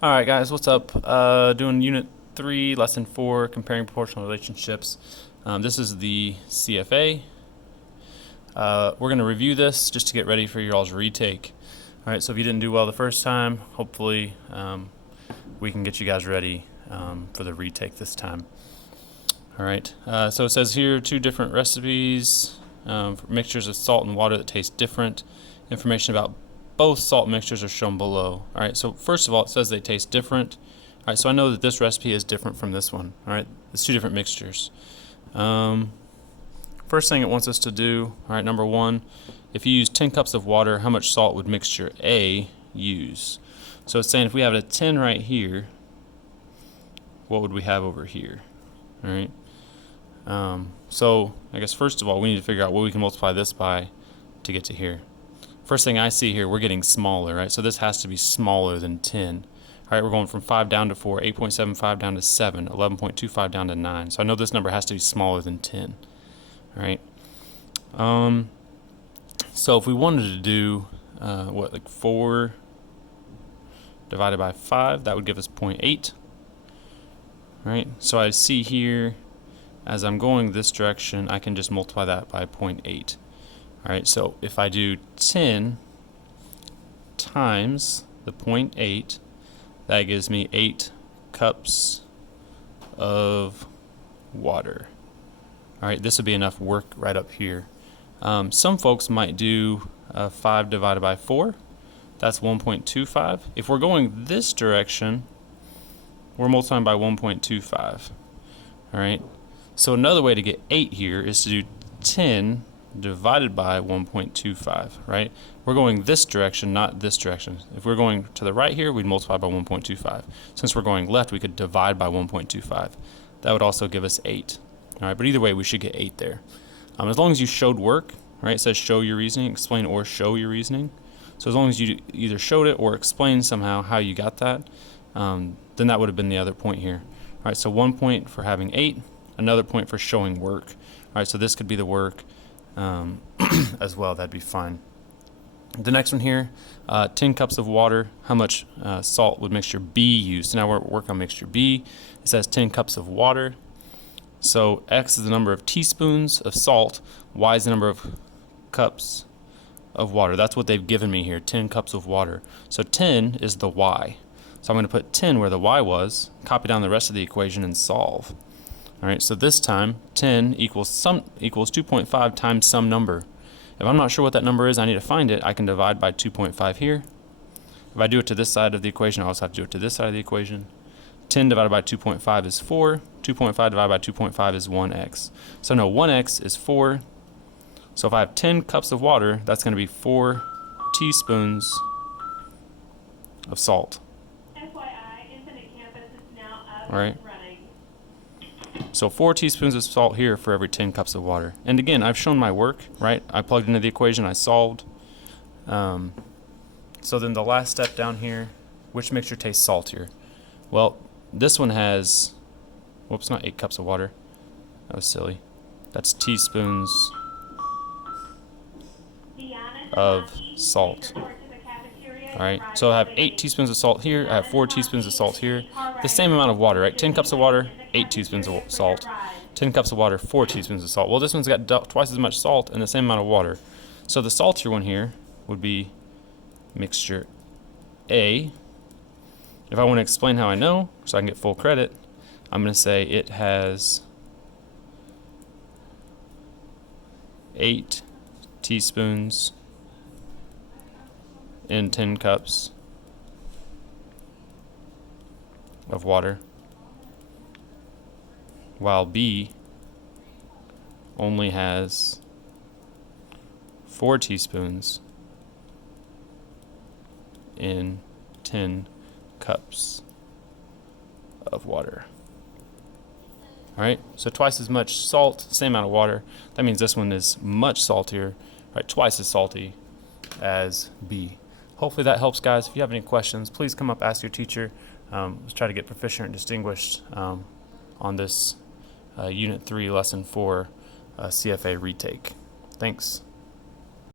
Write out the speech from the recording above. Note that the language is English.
All right, guys, what's up? Doing Unit 3, Lesson 4, Comparing Proportional Relationships. This is the CFA. We're going to review this just to get ready for your all's retake. All right, so if you didn't do well the first time, hopefully we can get you guys ready for the retake this time. All right, so it says here 2 different recipes for mixtures of salt and water that taste different. Information about both salt mixtures are shown below. All right, so first of all, it says they taste different. All right, so I know that this recipe is different from this one. All right, it's 2 different mixtures. First thing it wants us to do, all right, number 1, if you use 10 cups of water, how much salt would mixture A use? So it's saying if we have a 10 right here, what would we have over here? All right. So I guess first of all, we need to figure out what we can multiply this by to get to here. First thing I see here, we're getting smaller, right? So this has to be smaller than 10. All right, we're going from 5 down to 4, 8.75 down to 7, 11.25 down to 9. So I know this number has to be smaller than 10. All right. So if we wanted to do, like 4 divided by 5, that would give us 0.8. All right, so I see here, as I'm going this direction, I can just multiply that by 0.8. All right, so if I do 10 times the 0.8, that gives me 8 cups of water. All right, this would be enough work right up here. Some folks might do 5 divided by 4. That's 1.25. If we're going this direction, we're multiplying by 1.25. All right, so another way to get 8 here is to do 10 divided by 1.25, right? We're going this direction, not this direction. If we're going to the right here, we'd multiply by 1.25. Since we're going left, we could divide by 1.25. That would also give us 8. All right, but either way, we should get 8 there. As long as you showed work, right? It says show your reasoning, explain or show your reasoning. So as long as you either showed it or explained somehow how you got that, then that would have been the other point here. All right, so 1 point for having 8, another point for showing work. All right, so this could be the work as well. That'd be fine. The next one here, 10 cups of water. How much salt would mixture B use? So now we're working on mixture B. It says 10 cups of water. So X is the number of teaspoons of salt. Y is the number of cups of water. That's what they've given me here, 10 cups of water. So 10 is the Y. So I'm going to put 10 where the Y was, copy down the rest of the equation, and solve. All right, so this time 10 equals 2.5 times some number. If I'm not sure what that number is, I need to find it. I can divide by 2.5 here. If I do it to this side of the equation, I also have to do it to this side of the equation. 10 divided by 2.5 is 4. 2.5 divided by 2.5 is 1x. So no, 1x is 4. So if I have 10 cups of water, that's going to be 4 teaspoons of salt. FYI, Infinite Campus is now up All right. and running. So 4 teaspoons of salt here for every 10 cups of water. And again, I've shown my work, right? I plugged into the equation, I solved. So then the last step down here, which mixture tastes saltier? Well, this one has, whoops, not 8 cups of water. That was silly. That's teaspoons of salt. All right, so I have 8 teaspoons of salt here. I have 4 teaspoons of salt here. The same amount of water, right? 10 cups of water, 8 teaspoons of salt. 10 cups of water, 4 teaspoons of salt. Well, this one's got twice as much salt and the same amount of water. So the saltier one here would be mixture A. If I want to explain how I know, so I can get full credit, I'm going to say it has 8 teaspoons in 10 cups of water, while B only has 4 teaspoons in 10 cups of water. All right, so twice as much salt, same amount of water. That means this one is much saltier, right? Twice as salty as B. Hopefully that helps, guys. If you have any questions, please come up, ask your teacher. Let's try to get proficient and distinguished on this Unit 3, Lesson 4 CFA retake. Thanks.